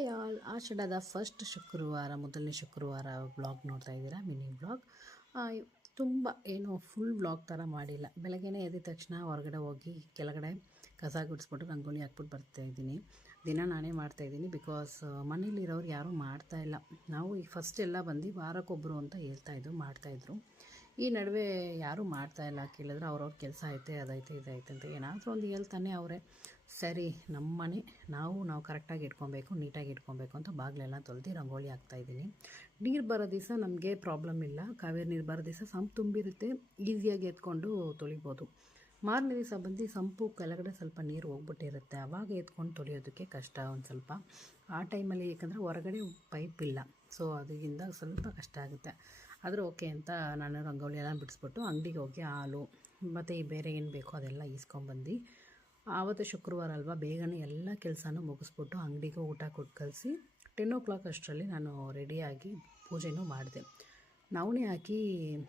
Hi all, ಆಷಾಢದ first ಶುಕ್ರವಾರ, ಮೊದಲನೇ ಶುಕ್ರವಾರ ವ್ಲಾಗ್ ನೋಡ್ತಾ ಇದ್ದೀರಾ, ಮಿನಿ ವ್ಲಾಗ್. ತುಂಬ ಏನು ಫುಲ್ ವ್ಲಾಗ್ ಥರ ಮಾಡಿಲ್ಲ. ಬೆಳಗ್ಗೆನೇ ಎದ್ದ ತಕ್ಷಣ ಹೊರಗಡೆ ಹೋಗಿ ಕೆಳಗಡೆ ಕಸ ಗುಡಿಸ್ಬಿಟ್ಟು ರಂಗೋಲಿ ಹಾಕ್ಬಿಟ್ಟು ಬರ್ತಾಯಿದ್ದೀನಿ. ದಿನ ನಾನೇ ಮಾಡ್ತಾಯಿದ್ದೀನಿ, ಬಿಕಾಸ್ ಮನೇಲಿರೋರು ಯಾರೂ ಮಾಡ್ತಾಯಿಲ್ಲ. ನಾವು ಈಗ ಫಸ್ಟ್ ಎಲ್ಲ ಬಂದು ವಾರಕ್ಕೊಬ್ಬರು ಅಂತ ಹೇಳ್ತಾಯಿದ್ರು, ಮಾಡ್ತಾಯಿದ್ರು. ಈ ನಡುವೆ ಯಾರೂ ಮಾಡ್ತಾಯಿಲ್ಲ. ಕೇಳಿದ್ರೆ ಅವ್ರವ್ರ ಕೆಲಸ ಐತೆ, ಅದೈತೆ ಇದೈತೆ ಅಂತ ಏನಾದರೂ ಒಂದು ಹೇಳ್ತಾನೆ ಅವರೇ. ಸರಿ, ನಮ್ಮ ಮನೆ ನಾವು ಕರೆಕ್ಟಾಗಿ ಇಟ್ಕೊಬೇಕು, ನೀಟಾಗಿ ಇಟ್ಕೊಬೇಕು ಅಂತ ಬಾಗಿಲೆಲ್ಲ ತೊಳೆದು ರಂಗೋಲಿ ಹಾಕ್ತಾಯಿದ್ದೀನಿ. ನೀರು ಬರೋ ದಿವಸ ನಮಗೆ ಪ್ರಾಬ್ಲಮ್ ಇಲ್ಲ. ಕಾವೇರಿ ನೀರು ಬರೋ ದಿವಸ ಸಂಪು ತುಂಬಿರುತ್ತೆ, ಈಸಿಯಾಗಿ ಎತ್ಕೊಂಡು ತೊಳಿಬೋದು. ಮಾರನೇ ದಿವಸ ಬಂದು ಸಂಪು ಕೆಳಗಡೆ ಸ್ವಲ್ಪ ನೀರು ಹೋಗ್ಬಿಟ್ಟಿರುತ್ತೆ, ಆವಾಗ ಎತ್ಕೊಂಡು ತೊಳೆಯೋದಕ್ಕೆ ಕಷ್ಟ ಒಂದು ಸ್ವಲ್ಪ. ಆ ಟೈಮಲ್ಲಿ ಯಾಕಂದರೆ ಹೊರಗಡೆ ಪೈಪ್ ಇಲ್ಲ, ಸೊ ಅದರಿಂದ ಸ್ವಲ್ಪ ಕಷ್ಟ ಆಗುತ್ತೆ. ಆದರೂ ಓಕೆ ಅಂತ ನಾನು ರಂಗೋಲಿ ಎಲ್ಲ ಬಿಡಿಸ್ಬಿಟ್ಟು ಅಂಗಡಿಗೆ ಹೋಗಿ ಹಾಲು ಮತ್ತು ಬೇರೆ ಏನು ಬೇಕೋ ಅದೆಲ್ಲ ಈಸ್ಕೊಂಬಂದು, ಆವತ್ತು ಶುಕ್ರವಾರ ಅಲ್ವಾ, ಬೇಗನೆ ಎಲ್ಲ ಕೆಲಸನೂ ಮುಗಿಸ್ಬಿಟ್ಟು ಅಂಗಡಿಗೆ ಊಟ ಕೊಟ್ಟು ಕಳಿಸಿ 10 ಅಷ್ಟರಲ್ಲಿ ನಾನು ರೆಡಿಯಾಗಿ ಪೂಜೆನೂ ಮಾಡಿದೆ. ನವಣೆ ಹಾಕಿ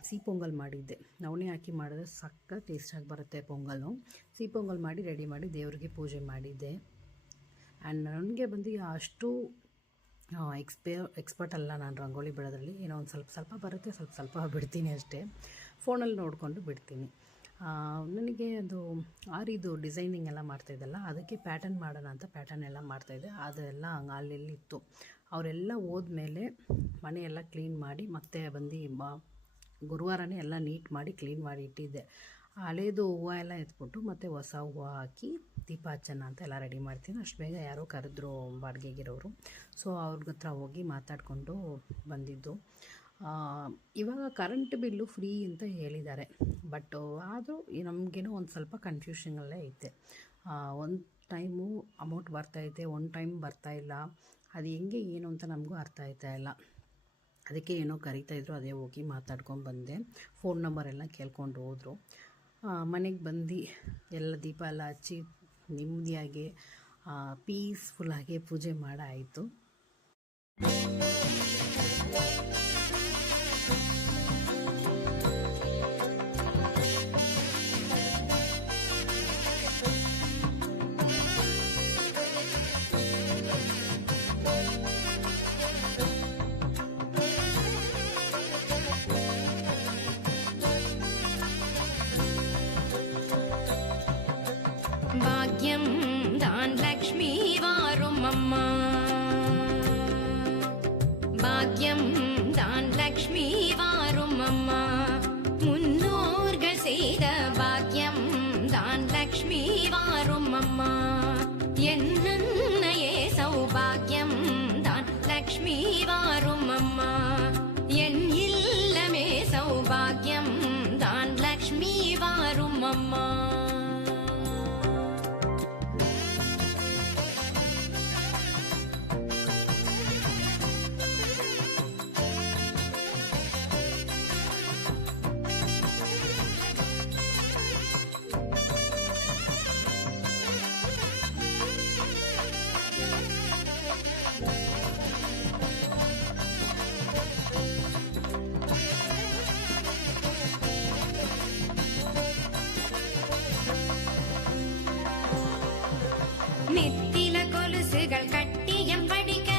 ಸಿಹಿ ಪೊಂಗಲ್ ಮಾಡಿದ್ದೆ. ನವಣೆ ಹಾಕಿ ಮಾಡಿದ್ರೆ ಸಕ್ಕ ಟೇಸ್ಟಾಗಿ ಬರುತ್ತೆ ಪೊಂಗಲ್ಲು. ಸಿಹಿ ಪೊಂಗಲ್ ಮಾಡಿ ರೆಡಿ ಮಾಡಿ ದೇವರಿಗೆ ಪೂಜೆ ಮಾಡಿದ್ದೆ. ಆ್ಯಂಡ್ ನನಗೆ ಬಂದು ಅಷ್ಟು ಎಕ್ಸ್ಪರ್ಟ್ ಅಲ್ಲ ನಾನು ರಂಗೋಲಿ ಬಿಡೋದ್ರಲ್ಲಿ. ಏನೋ ಒಂದು ಸ್ವಲ್ಪ ಬರುತ್ತೆ, ಸ್ವಲ್ಪ ಬಿಡ್ತೀನಿ ಅಷ್ಟೇ. ಫೋನಲ್ಲಿ ನೋಡಿಕೊಂಡು ಬಿಡ್ತೀನಿ. ನನಗೆ ಅದು ಆರಿದು ಡಿಸೈನಿಂಗ್ ಎಲ್ಲ ಮಾಡ್ತಾಯಿದ್ದಲ್ಲ, ಅದಕ್ಕೆ ಪ್ಯಾಟರ್ನ್ ಮಾಡೋಣ ಅಂತ ಪ್ಯಾಟರ್ನ್ ಎಲ್ಲ ಮಾಡ್ತಾಯಿದ್ದೆ. ಅದೆಲ್ಲ ಅಲ್ಲೆಲ್ಲಿ ಇತ್ತು. ಅವರೆಲ್ಲ ಹೋದ್ಮೇಲೆ ಮನೆಯೆಲ್ಲ ಕ್ಲೀನ್ ಮಾಡಿ ಮತ್ತೆ ಬಂದು ಗುರುವಾರನೇ ಎಲ್ಲ ನೀಟ್ ಮಾಡಿ ಕ್ಲೀನ್ ಮಾಡಿ ಇಟ್ಟಿದ್ದೆ. ಹಳೇದು ಹೂವು ಎಲ್ಲ ಎತ್ಬಿಟ್ಟು ಮತ್ತು ಹೊಸ ಹೂವು ಹಾಕಿ ದೀಪ ಹಚ್ಚೋಣ ಅಂತ ಎಲ್ಲ ರೆಡಿ ಮಾಡ್ತೀನಿ. ಅಷ್ಟು ಬೇಗ ಯಾರೋ ಕರೆದ್ರು ಬಾಡಿಗೆಗಿರೋರು, ಸೊ ಅವ್ರ ಹತ್ರ ಹೋಗಿ ಮಾತಾಡಿಕೊಂಡು ಬಂದಿದ್ದು. ಇವಾಗ ಕರೆಂಟ್ ಬಿಲ್ಲು ಫ್ರೀ ಅಂತ ಹೇಳಿದ್ದಾರೆ, ಬಟ್ ಆದರೂ ನಮಗೇನೋ ಒಂದು ಸ್ವಲ್ಪ ಕನ್ಫ್ಯೂಷನಲ್ಲೇ ಐತೆ. ಒಂದು ಟೈಮು ಅಮೌಂಟ್ ಬರ್ತೈತೆ, ಒಂದು ಟೈಮ್ ಬರ್ತಾಯಿಲ್ಲ. ಅದು ಹೆಂಗೆ ಏನು ಅಂತ ನಮಗೂ ಅರ್ಥ ಆಯ್ತಾಯಿಲ್ಲ. ಅದಕ್ಕೆ ಏನೋ ಕರಿತಾಯಿದ್ರು, ಅದೇ ಹೋಗಿ ಮಾತಾಡ್ಕೊಂಡು ಬಂದೆ. ಫೋನ್ ನಂಬರ್ ಎಲ್ಲ ಕೇಳ್ಕೊಂಡು ಹೋದರು. ಮನೆಗೆ ಬಂದು ಎಲ್ಲ ದೀಪ ಎಲ್ಲ ಹಚ್ಚಿ ನೆಮ್ಮದಿಯಾಗಿ ಪೀಸ್ಫುಲ್ಲಾಗಿ ಪೂಜೆ ಮಾಡಾಯಿತು. ഭാഗ്യം താൻ ലക്ഷ്മി വാരും അമ്മ, ഭാഗ്യം താൻ ലക്ഷ്മി വാരും അമ്മ, മുന്നോർകൾ ചെയ്ത ഭാഗ്യം താൻ ലക്ഷ്മി വാരും അമ്മ, എന്നയെ സൗഭാഗ്യം താൻ ലക്ഷ്മി വാരും അമ്മ, എൻ ഇല്ലമേ സൗഭാഗ്യം താൻ ലക്ഷ്മി വാരും അമ്മ. നെത്തില കൊലുസുകൾ കട്ടിയം പഠിക്ക,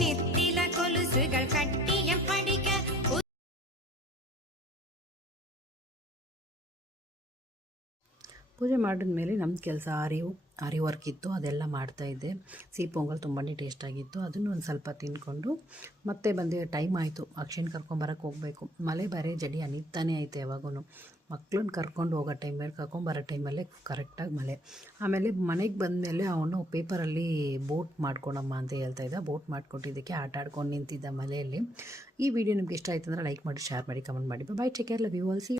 നെത്തില കൊലുസുകൾ കട്ടിയം പഠിക്ക. ಪೂಜೆ ಮಾಡಿದ್ಮೇಲೆ ನಮ್ಮ ಕೆಲಸ ಆರಿ ವರ್ಕ್ ಇತ್ತು, ಅದೆಲ್ಲ ಮಾಡ್ತಾಯಿದ್ದೆ. ಸಿಹಿ ಪೊಂಗಲ್ ತುಂಬಾ ಟೇಸ್ಟಾಗಿತ್ತು. ಅದನ್ನು ಒಂದು ಸ್ವಲ್ಪ ತಿಂದ್ಕೊಂಡು ಮತ್ತೆ ಬಂದು ಟೈಮ್ ಆಯಿತು, ಅಕ್ಷಯನ ಕರ್ಕೊಂಬರಕ್ಕೆ ಹೋಗಬೇಕು. ಮಳೆ ಬೇರೆ ಜಡಿ ಅನಿತಾನೇ ಐತೆ ಯಾವಾಗೂ. ಮಕ್ಳನ್ನ ಕರ್ಕೊಂಡು ಹೋಗೋ ಟೈಮಲ್ಲಿ ಕರ್ಕೊಂಬರೋ ಟೈಮಲ್ಲೇ ಕರೆಕ್ಟಾಗಿ ಮಳೆ. ಆಮೇಲೆ ಮನೆಗೆ ಬಂದಮೇಲೆ ಅವನು ಪೇಪರಲ್ಲಿ ಬೋಟ್ ಮಾಡ್ಕೊಳಮ್ಮ ಅಂತ ಹೇಳ್ತಾಯಿದ್ದ. ಬೋಟ್ ಮಾಡಿಕೊಟ್ಟಿದ್ದಕ್ಕೆ ಆಟ ಆಡ್ಕೊಂಡು ನಿಂತಿದ್ದ ಮಳೆಯಲ್ಲಿ. ಈ ವಿಡಿಯೋ ನಿಮ್ಗೆ ಇಷ್ಟ ಆಯ್ತು ಅಂದರೆ ಲೈಕ್ ಮಾಡಿ, ಶೇರ್ ಮಾಡಿ, ಕಮೆಂಟ್ ಮಾಡಿ. Bye, take care, love you all. C